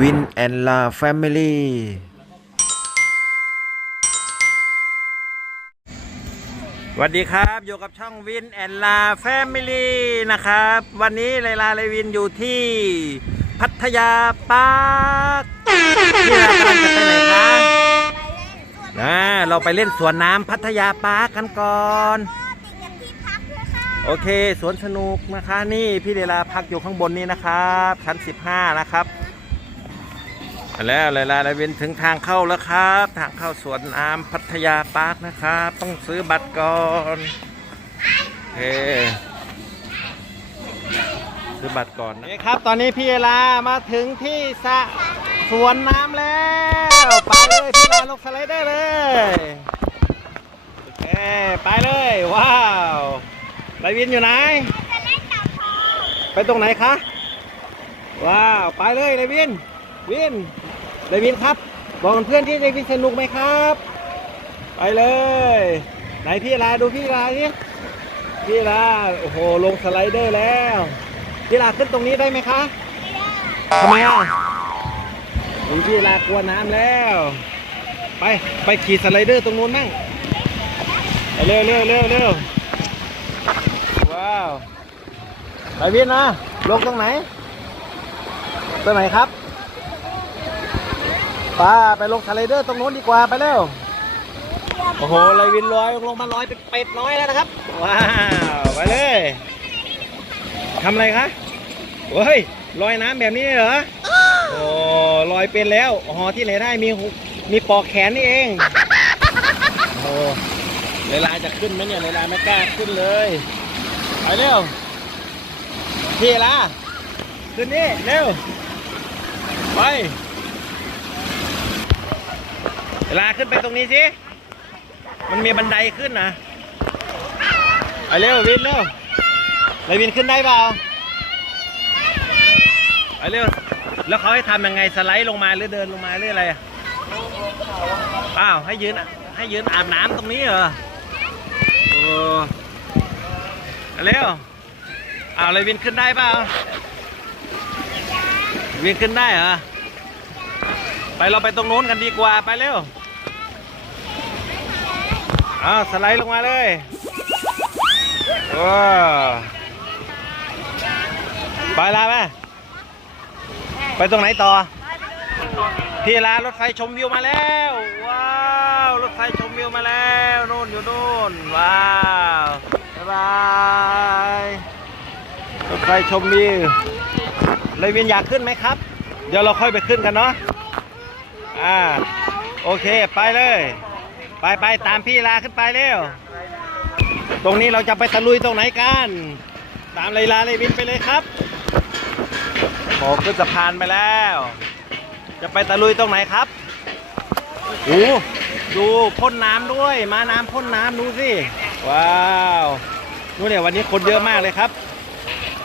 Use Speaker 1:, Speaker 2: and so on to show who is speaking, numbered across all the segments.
Speaker 1: วินแอนลาแฟมิลี่สวัสดีครับ อยู่กับช่องวินแอนลาแฟมิลี่นะครับ วันนี้ไลลาเลวินอยู่ที่พัทยาปาร์คที่เรากำลังจะไปไหนคะนะเราไปเล่นสวนน้ำพัทยาปาร์คกันก่อนโอเคสวนสนุกนะคะนี่พี่เดลาพักอยู่ข้างบนนี้นะครับชั้น 15 นะครับ แล้วเลลาเลวินถึงทางเข้าแล้วครับ ทางเข้าสวนน้ำพัทยาปาร์คนะครับ ต้องซื้อบัตรก่อนโอเคซื้อบัตรก่อนนี่ครับ ตอนนี้พี่เดลามาถึงที่สระสวนน้ำแล้วไปเลยพี่เดลาลงสไลเดอร์เลยโอเคไปเลยว้าวไลวินอยู่ไหนไปตรงไหนคะว้าวไปเลยเลวิน วินเลวินครับ บอกเพื่อนที่เลวินสนุกไหมครับ ไปเลย ไหนพี่ลาดูพี่ลาดิพี่ลาโอ้โหลงสไลเดอร์แล้วพี่ลาขึ้นตรงนี้ได้ไหมคะทำไมอะนี่พี่ลากลัวน้ำแล้ว ไปไปขี่สไลเดอร์ตรงนู้นมั่งไปเร็วเร็วเร็วเร็วว้าวไปวินนะลงตรงไหนตรงไหนครับ ป้าไปลงสไลเดอร์ตรงโน้นดีกว่าไปเร็วโอ้โหไลวินลอยลงมาลอยเป็นเป็ดน้อยแล้วนะครับ ว้าว ไปเลยทำอะไรคะเฮ้ยลอยน้ำแบบนี้เหรอโอ้ลอยเป็นแล้วอ๋อที่ไหนได้มีมีปอกแขนนี่เองโอ้เวลาจะขึ้นไหมเนี่ยเวลาไม่กล้าขึ้นเลยไปเร็วพี่ละขึ้นนี่เร็วไป เวลาขึ้นไปตรงนี้สิ มันมีบันไดขึ้นนะไปเร็ววินเร็วไปวินขึ้นได้เปล่าไปเร็ว แล้วเขาให้ทำยังไงสไลด์ลงมาหรือเดินลงมาหรืออะไรอ้าวให้ยืนอะให้ยืนอาบน้ำตรงนี้เหรอโอ้เร็วอ้าวเลยวินขึ้นได้เปล่าวินขึ้นได้เหรอไปเราไปตรงโน้นกันดีกว่าไปเร็ว อ้าวสไลด์ลงมาเลยว้าวไปลาไหมไปตรงไหนต่อพี่ลารถไฟชมวิวมาแล้ว ว้าวรถไฟชมวิวมาแล้วนู่นอยู่นู่นว้าวบายบายรถไฟชมวิวเลยวินอยากขึ้นไหมครับ เดี๋ยวเราค่อยไปขึ้นกันเนาะอ่าโอเคไปเลย ไปไปตามพี่ลาขึ้นไปเร็ว ตรงนี้เราจะไปตะลุยตรงไหนกัน ตามเลยลาเลยวินไปเลยครับโอ้ขึ้นสะพานไปแล้ว จะไปตะลุยตรงไหนครับโอ้ดูพ่นน้ำด้วย มาน้ำพ่นน้ำดูสิ ว้าวนู่นเนี่ยวันนี้คนเยอะมากเลยครับ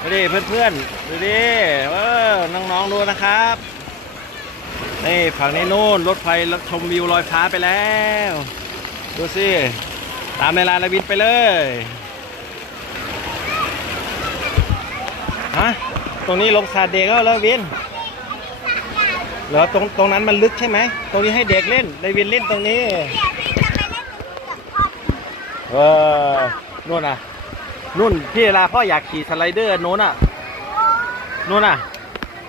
Speaker 1: ดูดิเพื่อนๆดูดิเออน้องๆดูนะครับนี่ฝั่งนี้นู่นรถไฟรถชมวิวลอยฟ้าไปแล้ว ดูสิ ตามในลานระวินไปเลยฮะตรงนี้ลงสาดเด็กแล้วแล้ววินเหรอตรงตรงนั้นมันลึกใช่ไหม ตรงนี้ให้เด็กเล่นไดวินเล่นตรงนี้เออนู่นน่ะนู่นพี่เวลาพ่ออยากขี่สไลเดอร์นู้นอะนู่นน่ะ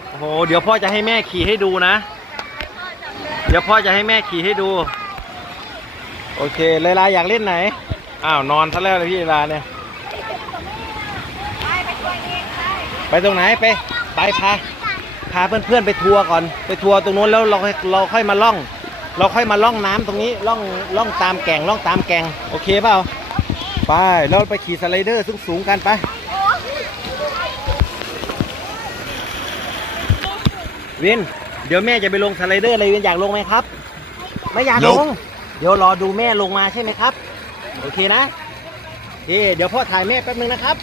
Speaker 1: โอ้โหเดี๋ยวพ่อจะให้แม่ขี่ให้ดูนะ เดี๋ยวพ่อจะให้แม่ขี่ให้ดู โอเคเลยลาอยากเล่นไหน อ้าวนอนซะแล้วเลยพี่เวลาเนี่ย ไปตรงไหนไป ไปพาพาเพื่อนๆไปทัวร์ก่อน ไปทัวร์ตรงนู้นแล้วเราค่อยเราค่อยมาล่อง เราค่อยมาล่องน้ำตรงนี้ล่องล่องตามแก่งล่องตามแก่งโอเคเปล่าไปแล้วไปขี่สไลเดอร์สูงๆกันไปวินเดี๋ยวแม่จะไปลงสไลเดอร์เลยวินอยากลงไหมครับ ไม่อยากลง เดี๋ยวรอดูแม่ลงมาใช่ไหมครับ โอเคนะโอเคเดี๋ยวพ่อถ่ายแม่แป๊บนึงนะครับ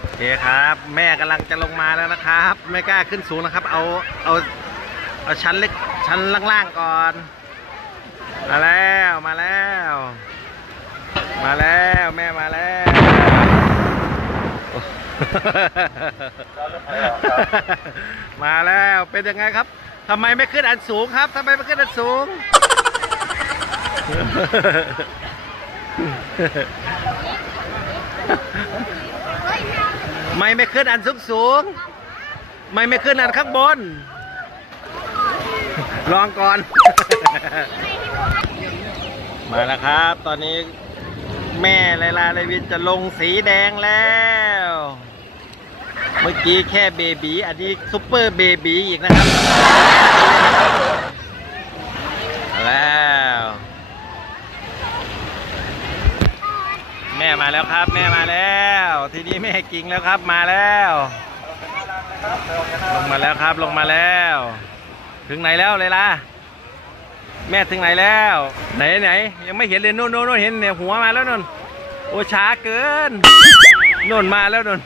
Speaker 1: โอเคครับ แม่กำลังจะลงมาแล้วนะครับ ไม่กล้าขึ้นสูงนะครับ เอาเอาเอาชั้นเล็กชั้นล่างๆก่อน มาแล้วมาแล้ว มาแล้วแม่มาแล้วโอ้มาแล้วเป็นยังไงครับ ทำไมไม่ขึ้นอันสูงครับทำไมไม่ขึ้นอันสูง ไม่ไม่ขึ้นอันสูงสูง ไม่ไม่ขึ้นอันข้างบน ลองก่อน มาแล้วครับ ตอนนี้แม่ไลลาไลวินจะลงสีแดงแล้ว เมื่อกี้แค่เบบีอันนี้ซุปเปอร์เบบีอีกนะครับ แล้ว แม่มาแล้วครับ แม่มาแล้ว ทีนี้แม่กิ่งแล้วครับมาแล้ว ลงมาแล้วครับลงมาแล้ว ถึงไหนแล้วเลยล่ะ แม่ถึงไหนแล้ว ไหนไหนยังไม่เห็นเลยนู่นนู่นนู่นเห็นเนี่ยหัวมาแล้วนู่นโอช้าเกินนู่นมาแล้วนู่น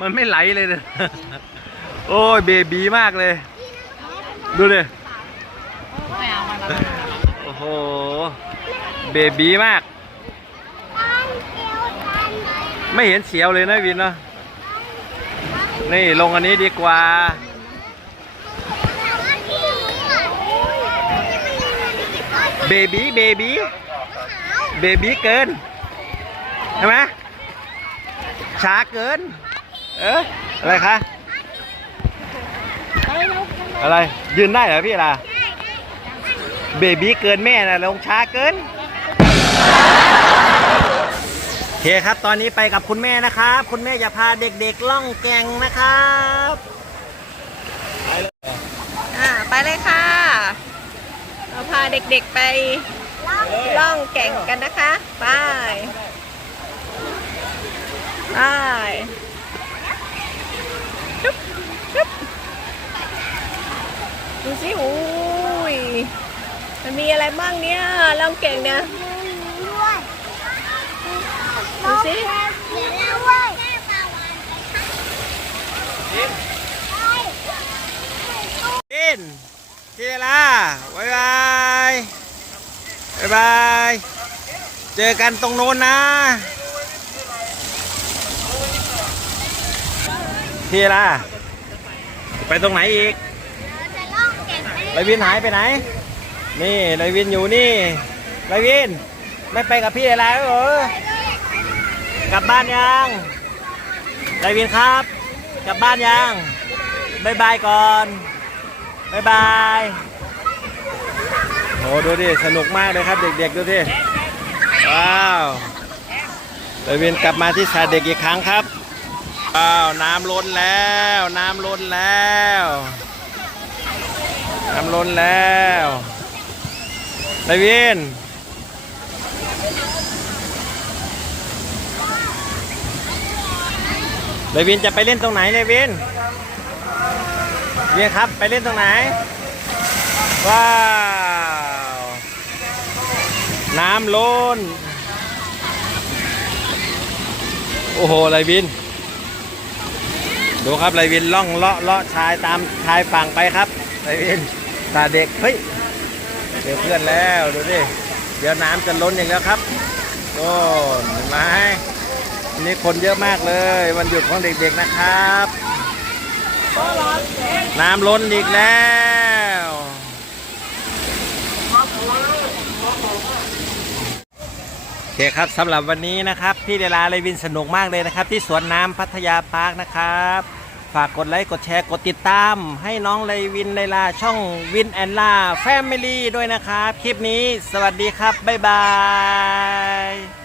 Speaker 1: มันไม่ไหลเลยนี่โอ้ยเบบีมากเลย ดูดิโอ้โห เบบีมาก ไม่เห็นเสียวเลยนะวินเนาะนี่ลงอันนี้ดีกว่าเบบีเบบีเบบีเกิน ใช่ไหมช้าเกิน เอออะไรคะ อะไร ยืนได้เหรอพี่ล่ะ เบบี้เกินแม่นะลงช้าเกินโอเคครับ ตอนนี้ไปกับคุณแม่นะครับ คุณแม่จะพาเด็กๆล่องแกงนะครับ
Speaker 2: อ่าไปเลยค่ะ เราพาเด็กๆไปล่องแก่งกันนะคะ ไปจุ๊บจุ๊บดูสิอุ้ย มันมีอะไรบ้างเนี่ยล่องแก่งเนี่ยดูสิ
Speaker 1: กินทีละบายบายบายบาย เจอกันตรงโน้นนะทีละไปตรงไหนอีกไรวินหายไปไหน นี่ไรวินอยู่นี่ไรวิน ไม่ไปกับพี่อะไรเหรอกลับบ้านยังไรวินครับ กลับบ้านยังบายบายก่อนบายบายโหดูดิสนุกมากเลยครับเด็กๆดูดิว้าวเดวินกลับมาที่สาเด็กอีกครั้งครับว้าวน้ำล้นแล้ว น้ำล้นแล้วน้ำล้นแล้ว เดวินเลวินจะไปเล่นตรงไหนเลวินเวียครับไปเล่นตรงไหน ว้าว น้ำล้น โอ้โหไรวิน ดูครับไรวินล่องเลาะเลาะชายตามชายฝั่งไปครับไรวินตาเด็ก เฮ้ย เจอเพื่อนแล้วดูดิเดี๋ยวน้ำจะล้นอย่างแล้วครับโอ้เห็นไหมนนี้คนเยอะมากเลย วันหยุดของเด็กๆนะครับ น้ำล้นอีกแล้วโอเคครับสำหรับวันนี้นะครับ พี่เดลาเลยวินสนุกมากเลยนะครับ ที่สวนน้ำพัทยาพาร์คนะครับ ฝากกดไลค์ กดแชร์ กดติดตาม ให้น้องเลยวินไลลาช่องวินแอนลาแฟมิลี่ด้วยนะครับ คลิปนี้สวัสดีครับ บ๊ายบาย